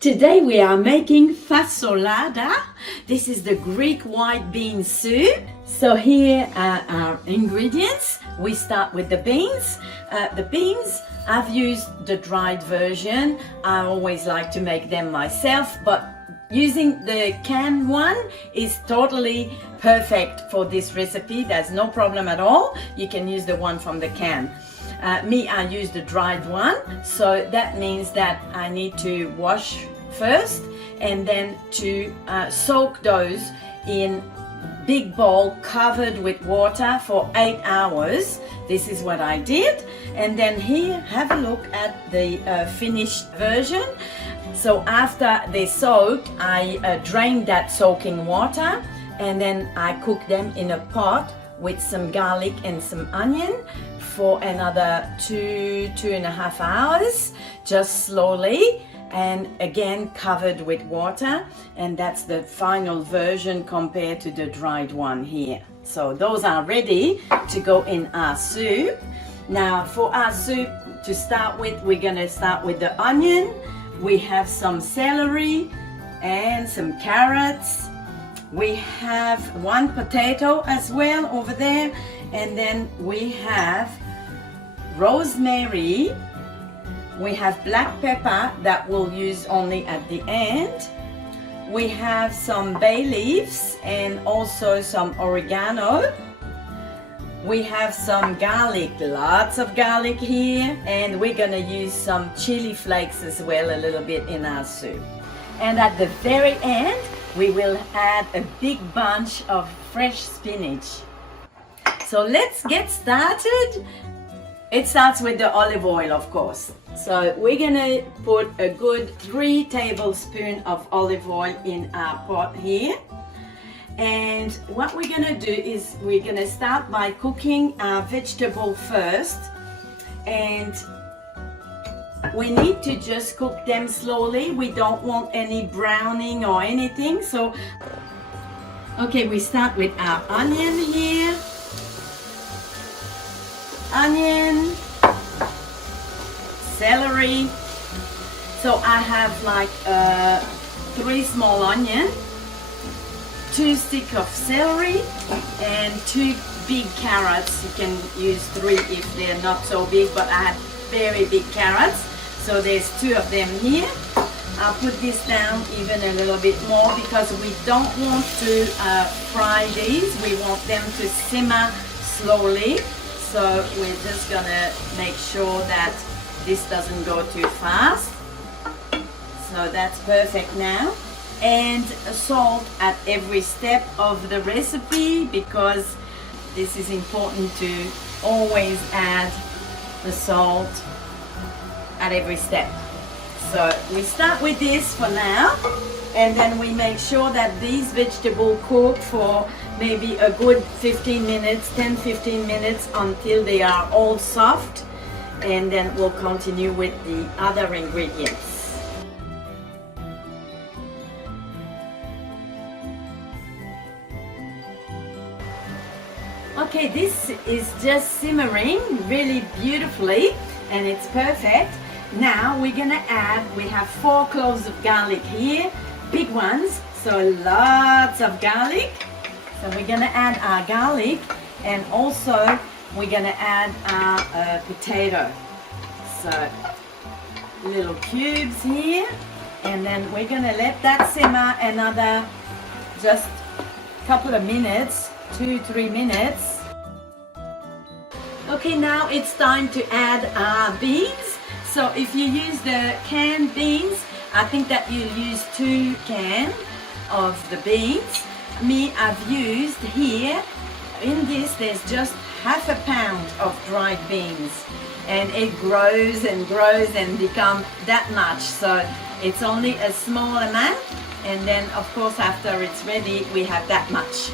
Today we are making fasolada. This is the Greek white bean soup. So here are our ingredients. We start with the beans. I've used the dried version. I always like to make them myself, but using the canned one is totally perfect for this recipe. There's no problem at all. You can use the one from the can. I use the dried one, so that means that I need to wash first and then to soak those in big bowl covered with water for 8 hours. This is what I did. And then here, have a look at the finished version. So after they soaked, I drained that soaking water and then I cooked them in a pot with some garlic and some onion for another 2.5 hours, just slowly, and again covered with water. And that's the final version compared to the dried one here. So those are ready to go in our soup. Now for our soup to start with, we're gonna start with the onion. We have some celery and some carrots. We have 1 potato as well over there, and then we have rosemary. We have black pepper that we'll use only at the end. We have some bay leaves and also some oregano. We have some garlic, lots of garlic here, and we're gonna use some chili flakes as well, a little bit in our soup. And at the very end, we will add a big bunch of fresh spinach. So let's get started. It starts with the olive oil, of course. So we're gonna put a good 3 tablespoons of olive oil in our pot here. And what we're gonna do is we're gonna start by cooking our vegetable first. And we need to just cook them slowly. We don't want any browning or anything. So, okay, we start with our onion here. Onion, celery. So I have like 3 small onions, 2 sticks of celery, and 2 big carrots. You can use 3 if they're not so big, but I have very big carrots. So there's 2 of them here. I'll put this down even a little bit more because we don't want to fry these. We want them to simmer slowly. So we're just gonna make sure that this doesn't go too fast. So that's perfect now. And salt at every step of the recipe, because this is important to always add the salt at every step. So we start with this for now, and then we make sure that these vegetables cook for maybe a good 15 minutes, 10-15 minutes, until they are all soft, and then we'll continue with the other ingredients. Okay, this is just simmering really beautifully and it's perfect. Now we're gonna add, we have 4 cloves of garlic here, big ones, so lots of garlic. So we're gonna add our garlic, and also we're gonna add our potato. So little cubes here, and then we're gonna let that simmer another just couple of minutes, 2-3 minutes. Okay, now it's time to add our beans. So if you use the canned beans, I think that you use 2 cans of the beans. I've used here, in this there's just half a pound of dried beans, and it grows and grows and becomes that much. So it's only a small amount, and then of course after it's ready we have that much.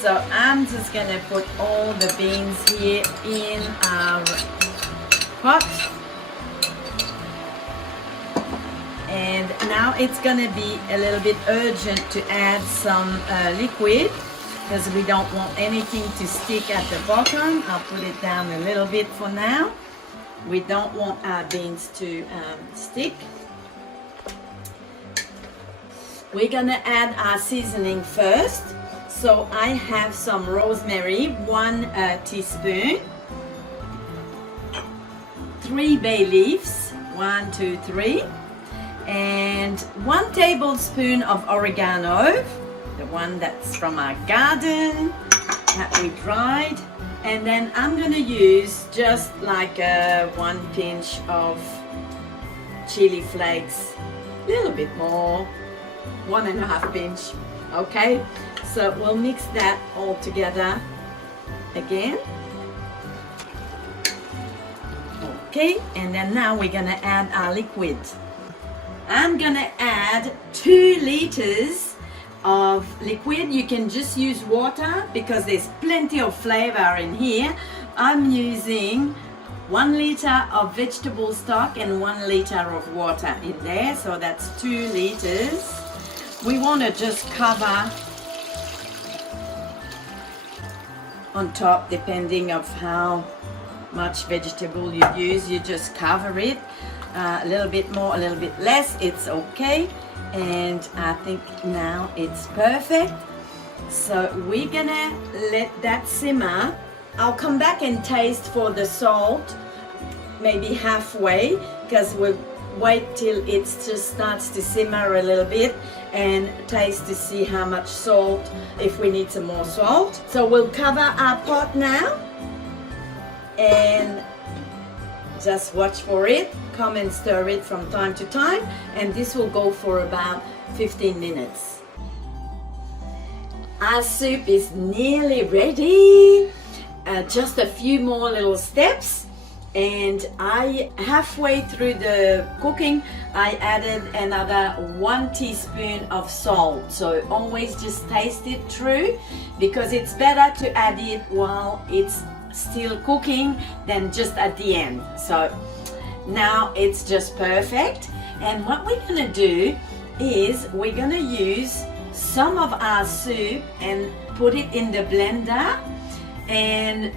So I'm just gonna put all the beans here in our pot. And now it's gonna be a little bit urgent to add some liquid, because we don't want anything to stick at the bottom. I'll put it down a little bit for now. We don't want our beans to stick. we're gonna add our seasoning first. So I have some rosemary, 1 teaspoon, 3 bay leaves, 1, 2, 3, and 1 tablespoon of oregano, the one that's from our garden that we dried. And then I'm gonna use just like 1 pinch of chili flakes, a little bit more, 1.5 pinch. Okay, so we'll mix that all together again. Okay, and then now we're gonna add our liquid. I'm gonna add 2 liters of liquid. You can just use water because there's plenty of flavor in here. I'm using 1 liter of vegetable stock and 1 liter of water in there, so that's 2 liters. We want to just cover on top, depending of how much vegetable you use, you just cover it a little bit more, a little bit less, it's okay. And I think now it's perfect. So we're gonna let that simmer. I'll come back and taste for the salt, maybe halfway, because we'll wait till it just starts to simmer a little bit and taste to see how much salt, if we need some more salt. So we'll cover our pot now and just watch for it. Come and stir it from time to time, and this will go for about 15 minutes. Our soup is nearly ready. Just a few more little steps, and halfway through the cooking I added another 1 teaspoon of salt. So always just taste it through, because it's better to add it while it's still cooking than just at the end. So now it's just perfect. And what we're gonna do is we're gonna use some of our soup and put it in the blender and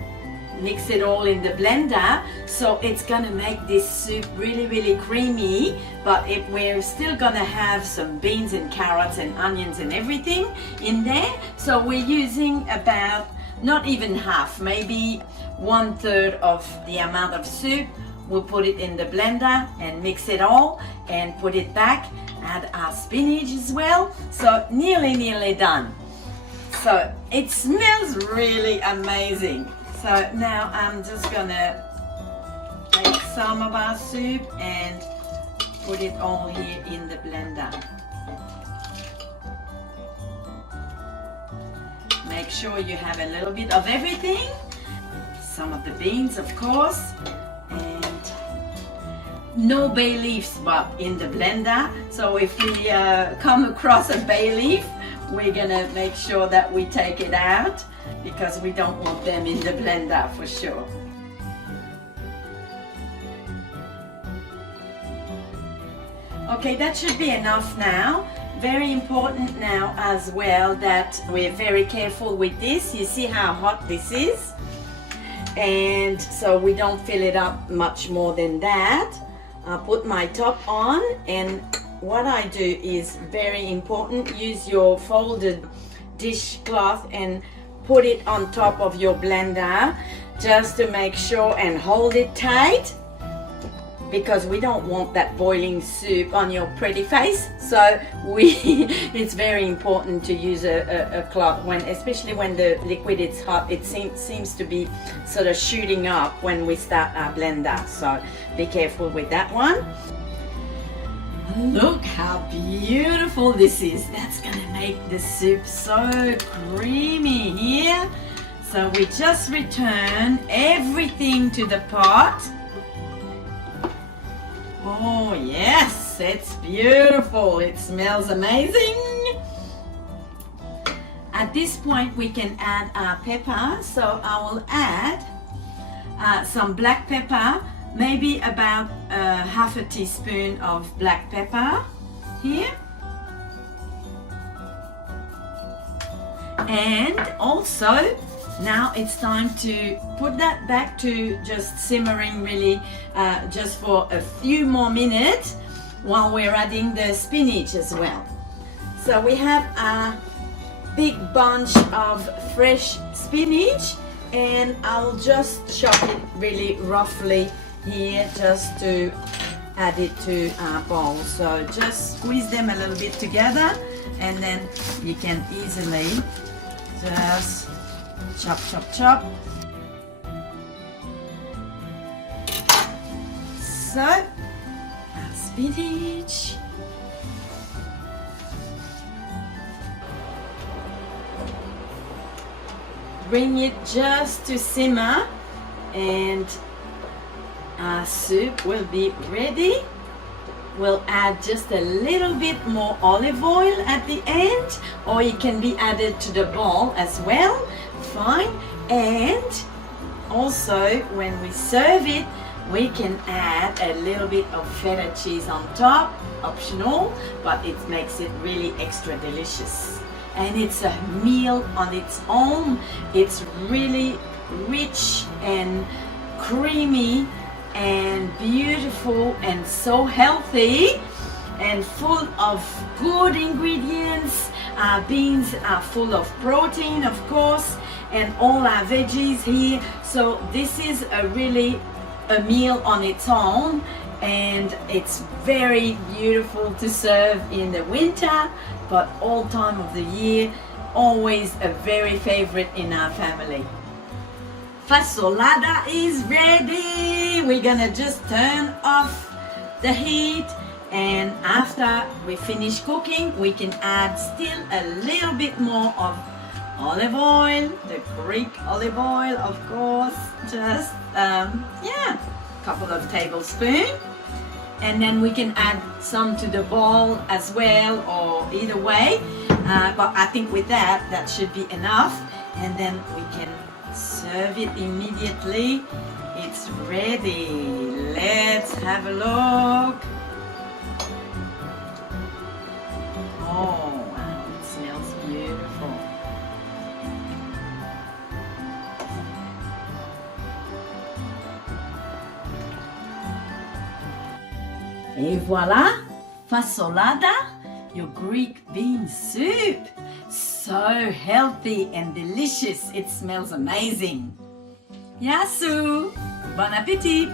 mix it all in the blender. So it's gonna make this soup really creamy, but we're still gonna have some beans and carrots and onions and everything in there. So we're using about not even half, maybe 1/3 of the amount of soup. We'll put it in the blender and mix it all and put it back. Add our spinach as well. So nearly done. So it smells really amazing. So now I'm just gonna take some of our soup and put it all here in the blender. Make sure you have a little bit of everything. Some of the beans, of course, and no bay leaves but in the blender. So if we come across a bay leaf, we're gonna make sure that we take it out, because we don't want them in the blender for sure. Okay, that should be enough now. Very important now as well that we're very careful with this. You see how hot this is? And so we don't fill it up much more than that. I'll put my top on, and what I do is very important. Use your folded dishcloth and put it on top of your blender just to make sure, and hold it tight, because we don't want that boiling soup on your pretty face. So it's very important to use a cloth, especially when the liquid is hot. It seems to be sort of shooting up when we start our blender, so be careful with that one. Look how beautiful this is. That's gonna make the soup so creamy here. So we just return everything to the pot. Oh yes, it's beautiful. It smells amazing. At this point we can add our pepper. So I will add some black pepper, maybe about half a teaspoon of black pepper here. And also now it's time to put that back to just simmering really just for a few more minutes while we're adding the spinach as well. So we have a big bunch of fresh spinach, and I'll just chop it really roughly here just to add it to our bowl. So just squeeze them a little bit together, and then you can easily just chop, chop, chop. So, our spinach. Bring it just to simmer, and our soup will be ready. We'll add just a little bit more olive oil at the end, or it can be added to the bowl as well. Fine. And also when we serve it, we can add a little bit of feta cheese on top, optional, but it makes it really extra delicious. And it's a meal on its own. It's really rich and creamy and beautiful and so healthy and full of good ingredients. Our beans are full of protein, of course, and all our veggies here. So this is a meal on its own, and it's very beautiful to serve in the winter, but all time of the year, always a very favorite in our family. Fasolada is ready. We're gonna just turn off the heat, and after we finish cooking, we can add still a little bit more of olive oil, the Greek olive oil, of course, just a couple of tablespoons, and then we can add some to the bowl as well, or either way, but I think with that should be enough, and then we can serve it immediately. It's ready. Let's have a look. Oh wow, it smells beautiful. Et voilà, fasolada, your Greek bean soup. So healthy and delicious. It smells amazing. Yasu, bon appetit.